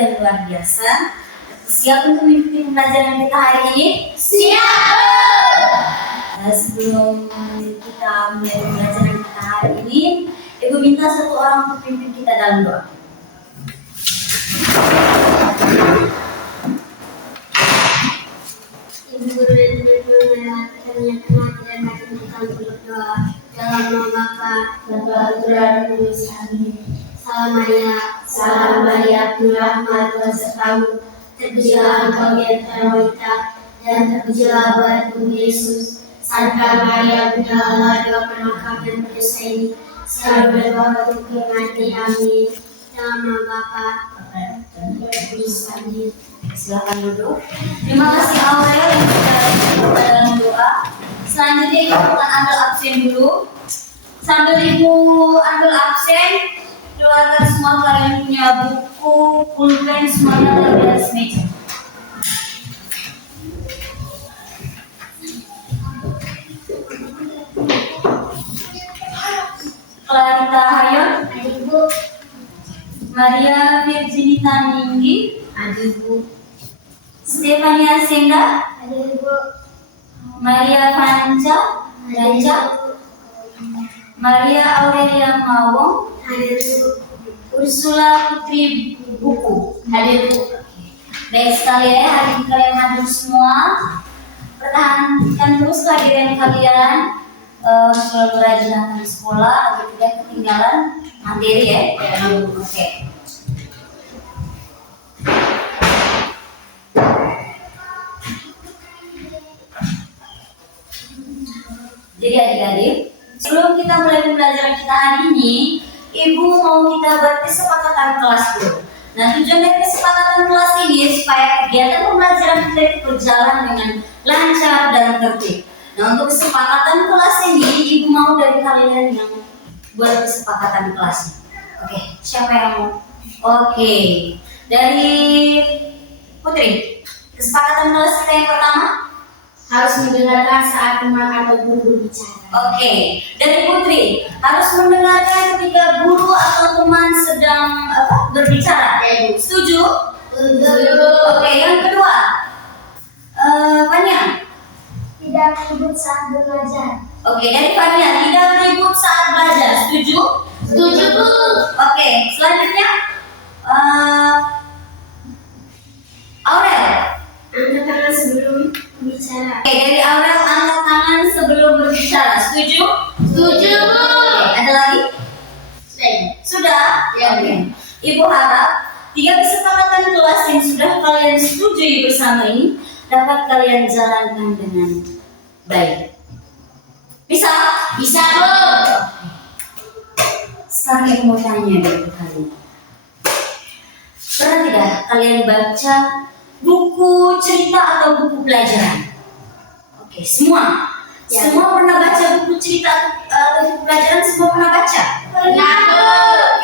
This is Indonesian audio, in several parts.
dan luar biasa. Siap untuk mengikuti pembelajaran kita hari ini? Siap! Sebelum kita mulai pembelajaran kita hari ini, Ibu minta satu orang untuk pimpin kita dalam doa. Ibu guru dan teman-teman yang kami dan kami kita berdoa dalam nama Bapa dan Putra dan Roh Kudus. Amin. Salam Maria, penuh rahmat Tuhan sertamu. Terpujilah engkau di antara wanita dan terpujilah buah tubuhmu Yesus. Santa Maria, Bunda Allah, doakanlah kami yang berdosa ini sekarang berdoa waktu mati. Amin. Dalam nama Bapa dan Roh Kudus. Amin. Silakan duduk. Terima kasih Aurel yang sudah ikut dalam doa. Selanjutnya Ibu akan ambil absen dulu. Sambil Ibu ambil absen, keluarkan semua kalian punya buku, pulpen, semuanya ada di atas meja. Clarita Hayon, Ibu. Maria Virginita Ninggi, Ibu. Stefania Senda, Ibu. Maria Panca, Raja, Maria Aurelia Mawong, Ibu. Ursula Putri Buku. Hadir Bu. Baik sekali ya, hari ini kalian hadir semua. Pertahankan terus kehadiran kalian. Selalu rajin datang di sekolah agar tidak ketinggalan materi ya. Oke. Jadi adik-adik, sebelum kita mulai pembelajaran kita hari ini, Ibu mau kita buat kesepakatan kelas dulu. Nah, tujuan dari kesepakatan kelas ini supaya kegiatan pembelajaran kita itu berjalan dengan lancar dan tertib. Nah, untuk kesepakatan kelas ini, Ibu mau dari kalian yang buat kesepakatan kelas. Oke, siapa yang mau? Oke, dari Putri. Kesepakatan kelas kita yang pertama Harus mendengarkan saat teman atau guru berbicara. Oke, dari Putri harus mendengarkan ketika guru atau teman sedang berbicara. Setuju? Setuju. Oke, yang kedua, Fania. Tidak ribut saat belajar. Oke, dari Fania tidak ribut saat belajar. Setuju? Setuju, Bu. Oke, selanjutnya Aurel. Angkat tangan sebelum bicara. Oke, dari Aurel angkat tangan sebelum berbicara. Setuju? Setuju, Bu. Oke, ada lagi? Sudah? Ya, Oke. Ibu harap 3 kesepakatan kelas yang sudah kalian setujui bersama ini dapat kalian jalankan dengan baik. Bisa? Bisa, Bu. Sekarang Ibu mau tanya dari kalian. Pernah tidak kalian baca buku cerita atau buku pelajaran? Oke, semua. Ya. Semua pernah baca buku cerita atau buku pelajaran? Semua pernah baca? Pernah, Bu.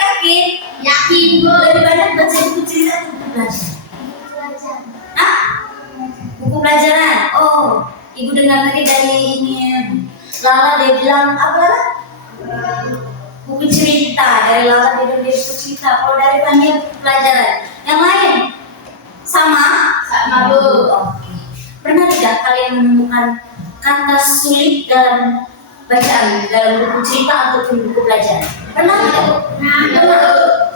Yakin? Yakin, Bu. Lebih banyak baca buku cerita atau buku pelajaran? Hah? Buku pelajaran. Oh, Ibu dengar tadi dari ini Lala dia bilang apa Lala? Buku cerita. Dari Lala dia bilang buku cerita. Kalau dari Fania buku pelajaran. Yang lain? Sama? Sama, Bu. Oke. Pernah tidak kalian menemukan kata sulit dalam bacaan dalam buku cerita ataupun buku pelajaran? Pernah tidak? Pernah.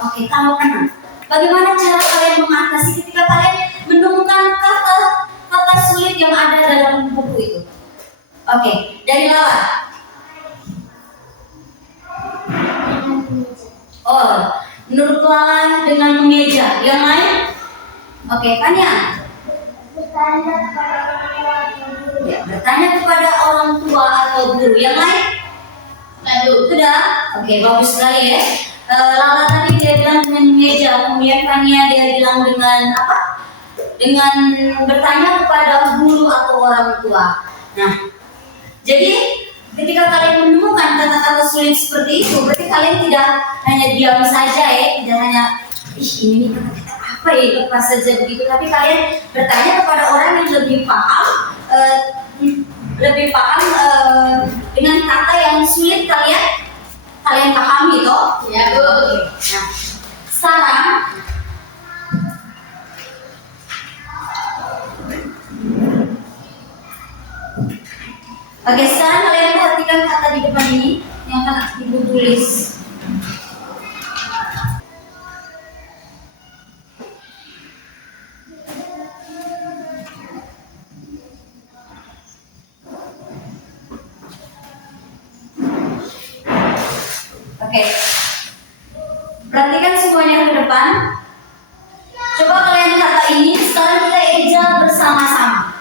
Oke, kamu pernah. Bagaimana cara kalian mengatasi ketika kalian menemukan kata sulit yang ada dalam buku itu? Oke, dari Lala. Oh, menurut Lala dengan mengeja. Yang lain? Oke, Fania. Bertanya kepada orang tua atau guru. Ya, bertanya kepada orang tua atau guru. Yang lain? Sudah? Oke, bagus sekali ya. Lala tadi dia bilang dengan mengeja, kemudian Fania dia bilang dengan apa? Dengan bertanya kepada guru atau orang tua. Nah, jadi ketika kalian menemukan kata-kata sulit seperti itu, berarti kalian tidak hanya diam saja ya, tidak hanya ini kata-kata apa ya, lepas saja begitu, tapi kalian bertanya kepada orang yang lebih paham, dengan kata yang sulit kalian pahami toh? Ya, Bu. Nah, sekarang Oke, sekarang kalian perhatikan kata di depan ini yang akan ibu tulis. Oke, perhatikan semuanya ke depan. Coba kalian kata ini, sekarang kita eja bersama-sama.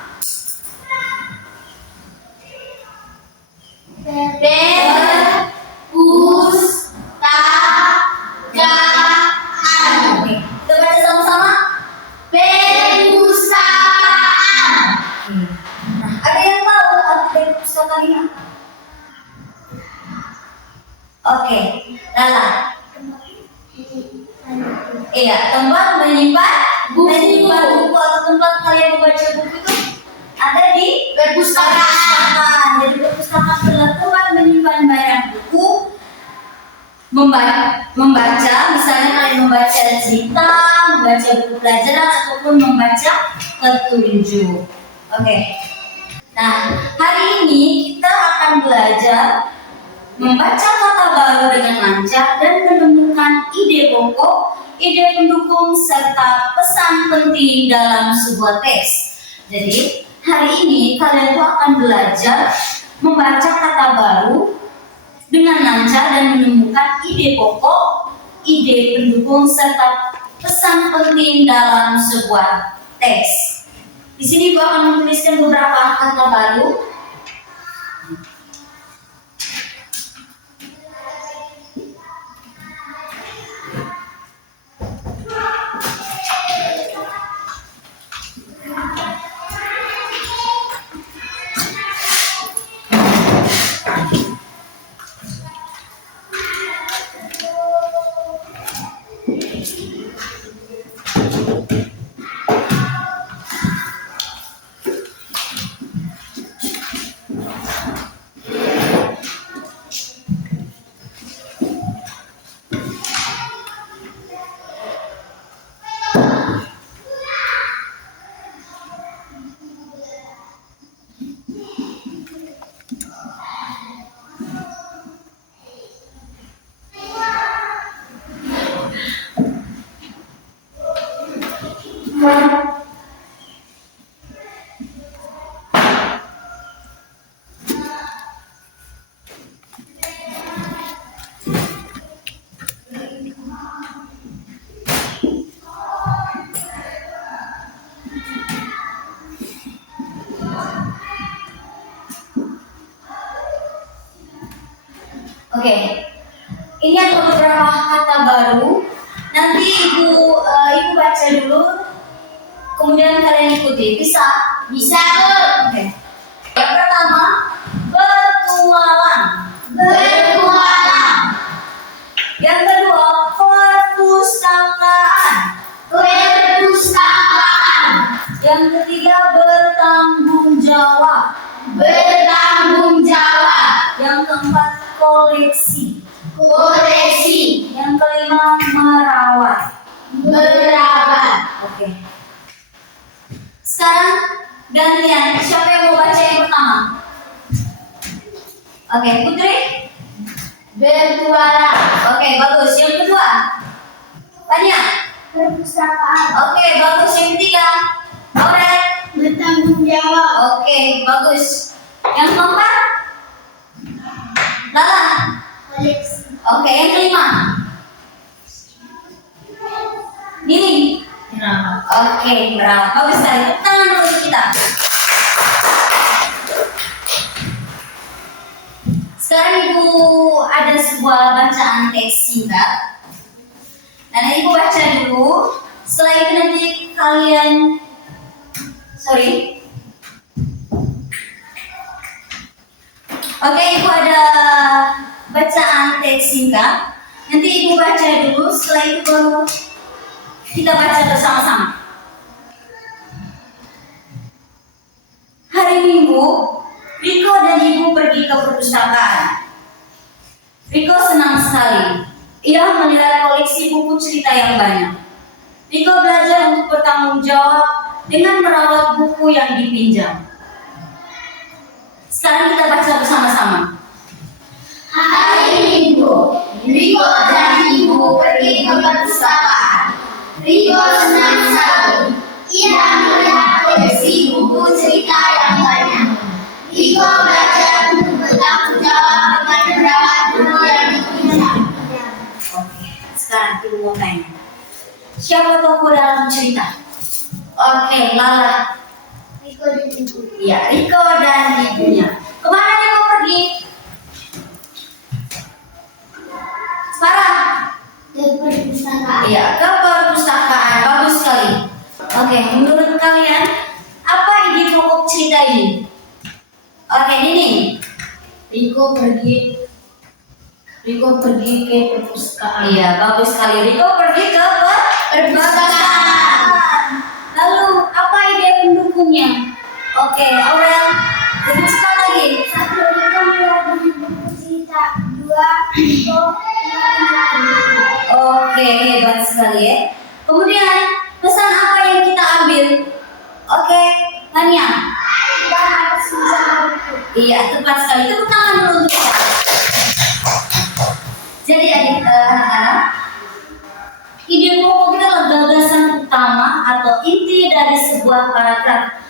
Perpustakaan. Oke, kita baca sama-sama. Perpustakaan. Nah, ada yang tahu arti dari perpustakaan ini? Oke, Lala. Iya, tempat menyimpan buku atau tempat kalian membaca buku itu ada di perpustakaan. Jadi perpustakaan adalah tempat menyimpan banyak buku, membaca, misalnya kalian membaca cerita, membaca buku pelajaran ataupun membaca petunjuk. Oke. Nah, hari ini kita akan belajar membaca kata baru dengan lancar dan menemukan ide pokok, ide pendukung, serta pesan penting dalam sebuah teks. Jadi, hari ini kalian tuh akan belajar membaca kata baru dengan lancar dan menemukan ide pokok, ide pendukung, serta pesan penting dalam sebuah teks. Di sini gua akan menuliskan beberapa kata baru. Oke, ini ada beberapa kata baru. Nanti ibu baca dulu, kemudian kalian ikuti. Bisa? Bisa, Bu. Oke. Yang pertama, bertualang. Bertualang. Yang kedua, perpustakaan. Perpustakaan. Yang ketiga, bertanggung jawab. Bertanggung jawab. Yang keempat, koleksi. Koleksi. Yang kelima, merawat. Merawat. Oke. Sekarang gantian. Siapa yang mau baca yang pertama? Oke, Putri. Bertualang. Oke, bagus. Yang kedua, Tanya. Perpustakaan. Oke, bagus. Yang ketiga, Auret. Bertanggung jawab. Oke, bagus. Yang keempat, Lala. Koleksi. Oke, yang kelima, Nini. Oke, merawat. Bagus sekali. Tepuk tangan dulu untuk kita. Sekarang ibu ada sebuah bacaan teks singkat. Nah, ibu baca dulu. Setelah itu nanti kalian, Oke, ibu ada bacaan teks singkat. Nanti ibu baca dulu. Setelah itu baru kita baca bersama-sama. Hari Minggu, Riko dan ibu pergi ke perpustakaan. Riko senang sekali. Ia melihat koleksi buku cerita yang banyak. Riko belajar untuk bertanggung jawab dengan merawat buku yang dipinjam. Sekarang kita baca bersama-sama. Hari Minggu, Riko dan Ibu pergi ke perpustakaan. Riko senang sekali. Ia melihat koleksi buku cerita yang banyak. Riko belajar untuk bertanggung jawab dengan merawat buku yang dipinjam. Oke, sekarang ibu mau tanya. Siapa tokoh dalam cerita? Oke, Lala. Riko dan Ibu. Iya, Riko dan ibunya. Kemana Riko pergi? Sekarang? Ke perpustakaan. Iya, ke perpustakaan. Bagus sekali. Oke, menurut kalian apa ide pokok cerita ini? Oke, ini. Riko pergi ke perpustakaan. Iya, bagus sekali. Riko pergi ke perpustakaan. Lalu apa ide pendukungnya? Oke, Aurel. Lebih cepat lagi. Satu, Riko melihat buku cerita. Dua, Riko melihat buku. Oke, hebat sekali ya. Kemudian pesan apa yang kita ambil? Oke, Tania. Kita harus menjaga buku. Iya, tepat sekali. Tepuk tangan dulu untuk kita. Jadi anak-anak, ide pokok kita adalah gagasan utama atau inti dari sebuah paragraf.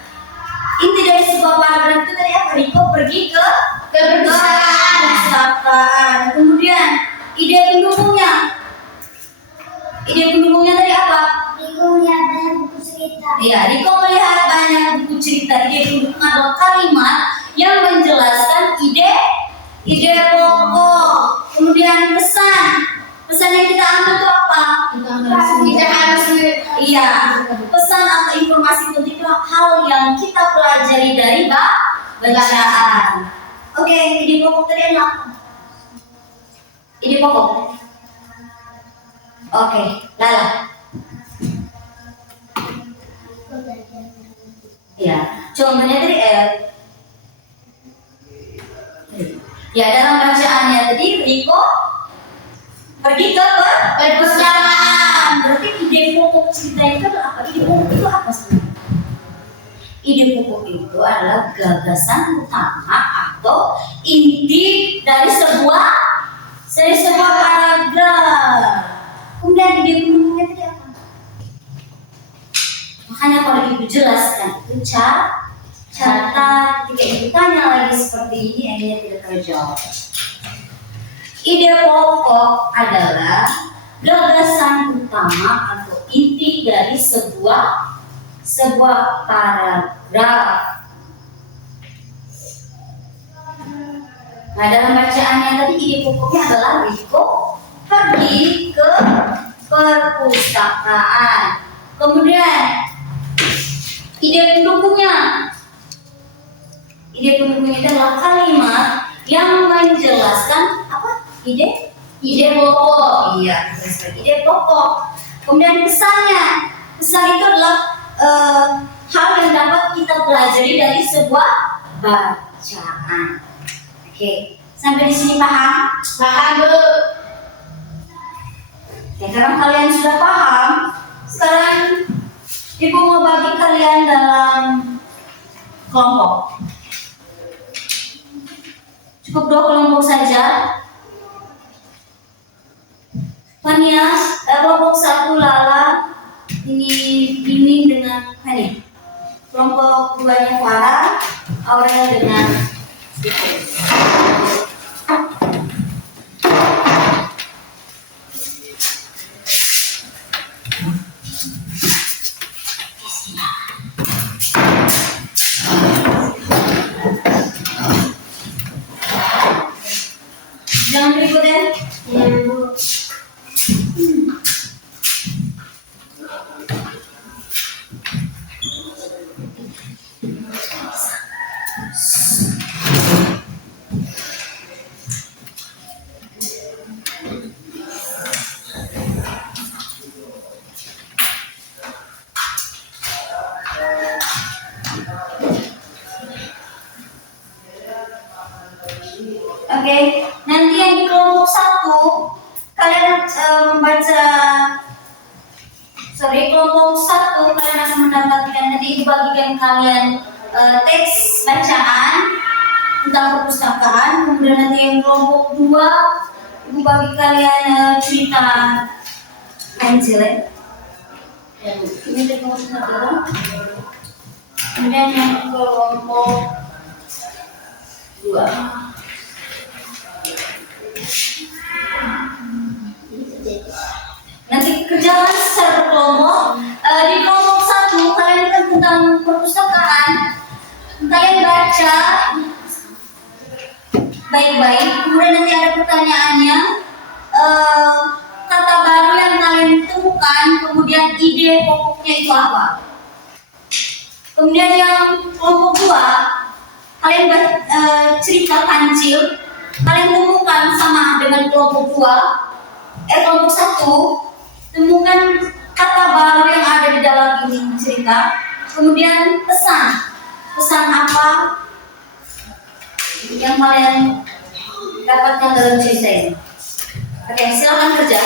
Inti dari sebuah paragraf itu tadi apa? Riko pergi ke perpustakaan. Kemudian ide pendukungnya. Ide pendukungnya tadi apa? Riko melihat banyak buku cerita. Iya, Riko melihat banyak buku cerita. Ide pendukung adalah kalimat yang menjelaskan ide pokok. Kemudian pesan yang kita ambil itu apa? Kita harus Iya, pesan atau informasi penting itu hal yang kita pelajari dari bacaan. Oke, ide pokok tadi adalah apa? Ide pokok. Oke, Lala. Ya, contohnya tadi ya dalam bacaannya tadi Riko pergi ke perpustakaan. Berarti ide pokok cerita itu adalah apa? Ide pokok itu apa sebenarnya? Ide pokok itu adalah gagasan utama atau inti dari sebuah paragraf. Kemudian ide pendukungnya tadi apa? Makanya kalau ibu jelaskan itu catat. Ketika ibu tanya lagi seperti ini, akhirnya tidak terjawab. Ide pokok adalah gagasan utama atau inti dari sebuah paragraf. Nah, dalam bacaannya tadi ide pokoknya adalah Riko pergi ke perpustakaan. Kemudian ide pendukungnya adalah kalimat yang menjelaskan apa? Ide pokok. Iya, ide pokok. Kemudian pesan itu adalah hal yang dapat kita pelajari dari sebuah bacaan. Oke, sampai di sini paham? Paham, Bu. Ya, karena kalian sudah paham, sekarang Ibu mau bagi kalian dalam kelompok. Cukup 2 kelompok saja. Fania, kelompok 1 Lala, ini dengan Fania. Kelompok 2-nya Farah, Aurel dengan jangan berikutnya. Ya, Bu. Oke, nanti yang di kelompok 1 kalian membaca. Kelompok 1 kalian akan mendapatkan nanti dibagikan kalian teks bacaan. tentang perpustakaan. Kemudian nanti yang kelompok 2 Ibu bagi kalian cerita pensil ya. Ini dari kelompok 1. Kemudian yang kelompok 2. Nanti kerjakan secara berkelompok. Di kelompok 1 kalian kan tentang perpustakaan. Kalian baca baik-baik. Kemudian nanti ada pertanyaannya. Kata baru yang kalian temukan, kemudian ide pokoknya itu apa? Kemudian yang kelompok 2, kalian cerita kancil. Kalian temukan sama dengan kelompok 2. Kelompok 1 temukan kata baru yang ada di dalam ini cerita. Kemudian pesan apa yang kalian dapatkan dalam cerita ini. Oke, silakan kerja.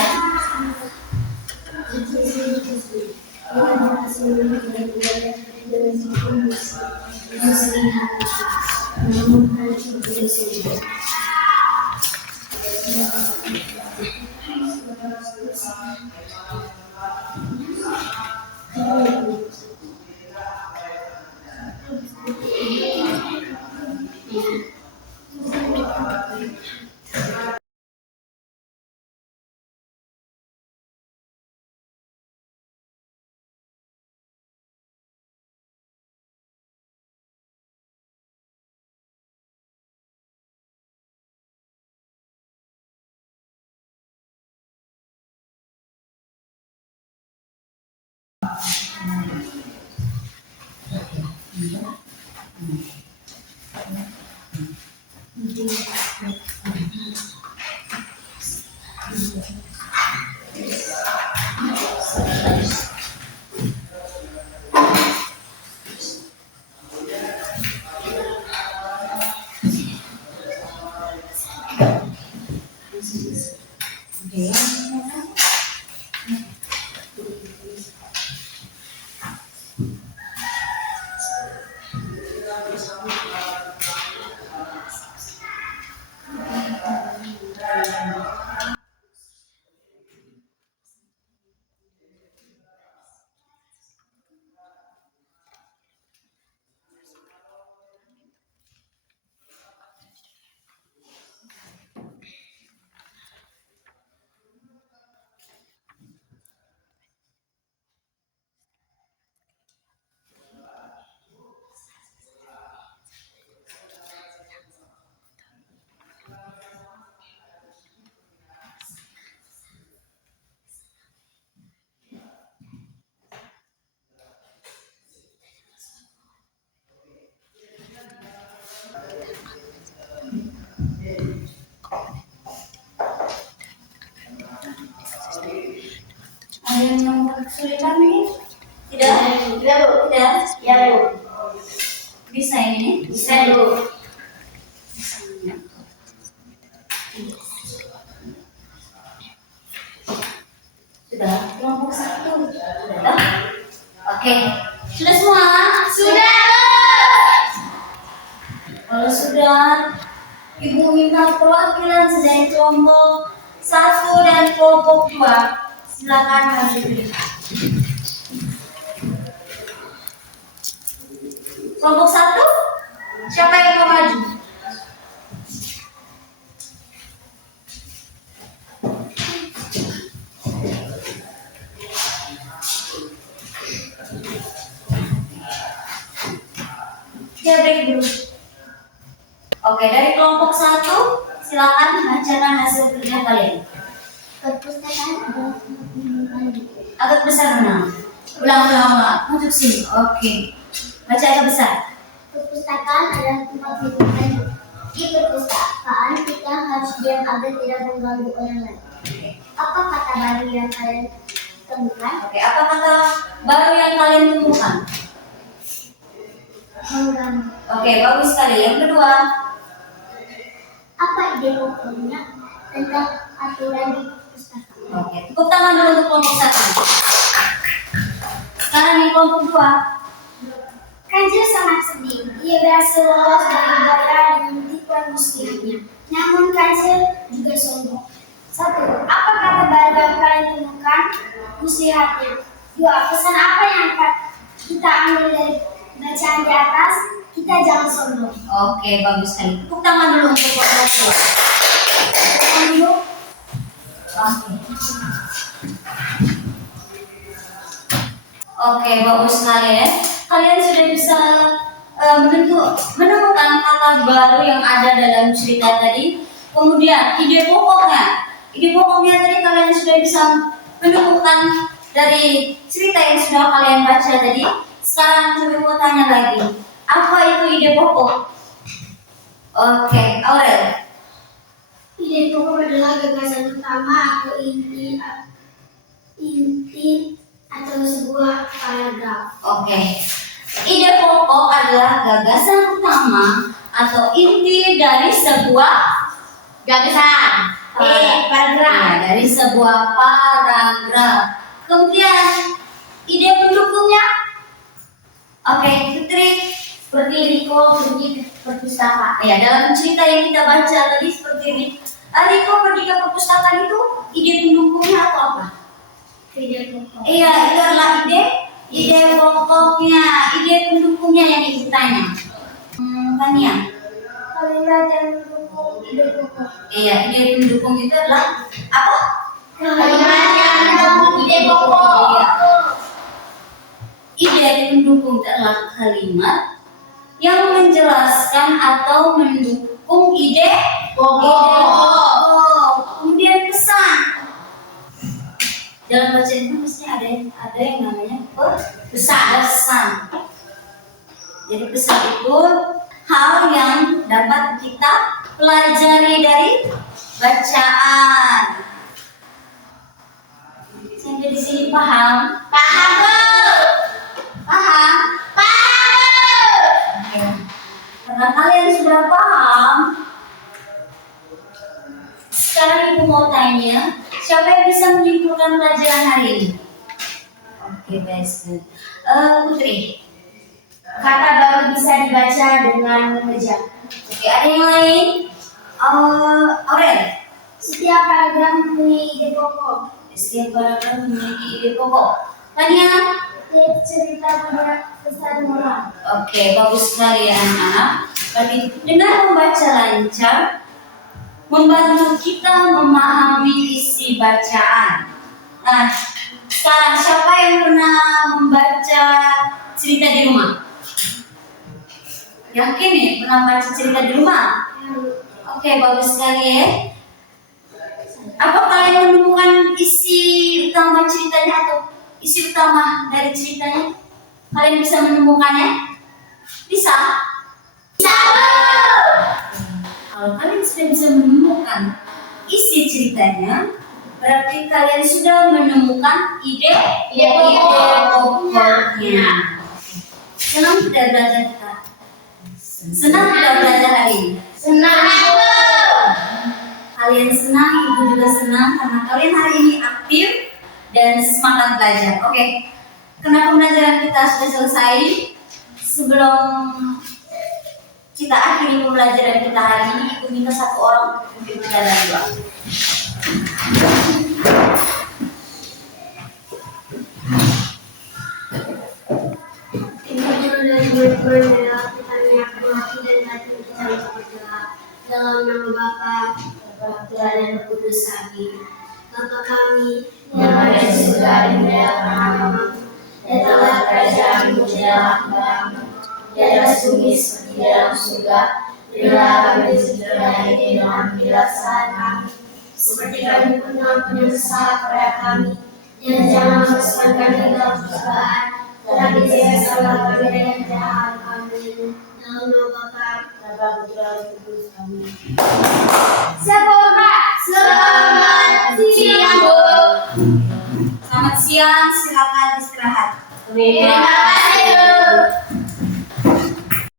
Ada yang kesulitan nih? Tidak? Tidak, Bu. Tidak? Ya, Bu. Bisa ini? Bisa, Bu. Sudah? Kelompok 1. Sudah? Oke. Sudah semua? Sudah, Bu. Kalau sudah, Ibu minta perwakilan dari kelompok 1 dan kelompok 2. Silakan maju dulu. Kelompok 1, siapa yang mau maju? Ya, break dulu. Oke, dari kelompok 1, silakan bacakan hasil kerja kalian. Perpustakaan adalah tempat menemukan buku. Agak besar mana? Ulang. Untuk sini. Oke. Baca agak besar. Perpustakaan adalah tempat menemukan buku. Di perpustakaan kita harus diam agar tidak mengganggu orang lain. Apa kata baru yang kalian temukan? Oke, apa kata baru yang kalian temukan? Mengganggu. Oke, bagus sekali. Yang kedua, Apa ide pokoknya tentang aturan di perpustakaan? oke, tepuk tangan dulu untuk kelompok 1. Sekarang yang kelompok 2. Kancil sangat sedih. Ia berhasil lolos dari bahaya yang dan muslihatnya. Namun kancil juga sombong. 1. Apa kata baru yang kalian temukan? Muslihatnya. 2. Pesan apa yang kita ambil dari bacaan di atas? Kita jangan sombong. Oke, bagus sekali. Tepuk tangan dulu untuk orang tua. Tepuk tangan dulu. Oke. Oke, bagus sekali ya. Kalian sudah bisa menemukan kata baru yang ada dalam cerita tadi. Kemudian ide pokoknya tadi kalian sudah bisa menemukan dari cerita yang sudah kalian baca tadi. Sekarang coba mau tanya lagi, apa itu ide pokok? Oke, Aurel. Ide pokok adalah gagasan utama atau inti atau sebuah paragraf. Oke. Ide pokok adalah gagasan utama atau inti dari sebuah gagasan. Paragraf. Ya, dari sebuah paragraf. Kemudian ide pendukungnya. Oke, Putri, seperti Riko pergi ke perpustakaan. Ya, dalam cerita yang kita baca tadi seperti ini. Riko pergi ke perpustakaan itu ide pendukungnya atau apa? Ide pokok. Iya, itu adalah ide pokoknya, ide pendukungnya yang ditanya. Tania. Kalimat yang mendukung ide pokok. Iya, ide pendukung itu adalah apa? Kalimat yang mendukung ide pokok. Iya. Ide pendukung itu adalah kalimat yang menjelaskan atau mendukung ide pokok. Kemudian pesan. Dalam bacaan itu mesti ada yang namanya pesan. Jadi pesan itu hal yang dapat kita pelajari dari bacaan. Sampai di sini paham? Paham, Bu. Paham? Paham. Oke. Karena kalian sudah paham, sekarang Ibu mau tanya, siapa yang bisa menyimpulkan pelajaran hari ini? Oke, baik. Putri. Kata baru bisa dibaca dengan mengejar. Oke, ada yang lain? Aurel. Setiap paragraf mempunyai ide pokok. Setiap paragraf memiliki ide pokok. Tanya. Tiap cerita punya pesan moral. Oke, bagus sekali ya anak-anak. Berarti dengan membaca lancar, membantu kita memahami isi bacaan. Nah, sekarang siapa yang pernah membaca cerita di rumah? Yakin nih pernah baca cerita di rumah? Oke, bagus sekali ya. Apa kalian menemukan isi utama ceritanya atau isi utama dari ceritanya? Kalian bisa menemukannya? Bisa? Bisa. Kalau kalian sudah bisa menemukan isi ceritanya, berarti kalian sudah menemukan ide pokoknya. Senang tidak belajar kita? Senang tidak belajar hari ini? Senang. Kalian senang, Ibu juga senang karena kalian hari ini aktif dan semangat belajar. Oke, karena pembelajaran kita sudah selesai, sebelum kita akhiri pembelajaran kita hari ini, Ibu minta satu orang untuk kita doa. Dalam nama Bapa, Putra dan Roh Kudus. Amin. Bapa kami yang ada di surga, dimuliakan namamu. Datanglah kerajaanmu, jadilah kehendakmu di atas bumi seperti di dalam surga. Berilah kami rezeki hari ini dan ampunilah kesalahan kami, seperti kami pun mengampuni yang bersalah kepada kami. Dan jangan masukkan kami ke dalam pencobaan, tetapi bebaskanlah kami dari yang jahat. Amin. Dalam nama Bapa, Putra dan Roh Kudus. Amin. Selamat siang, Bu. Selamat siang, silakan istirahat. Terima kasih.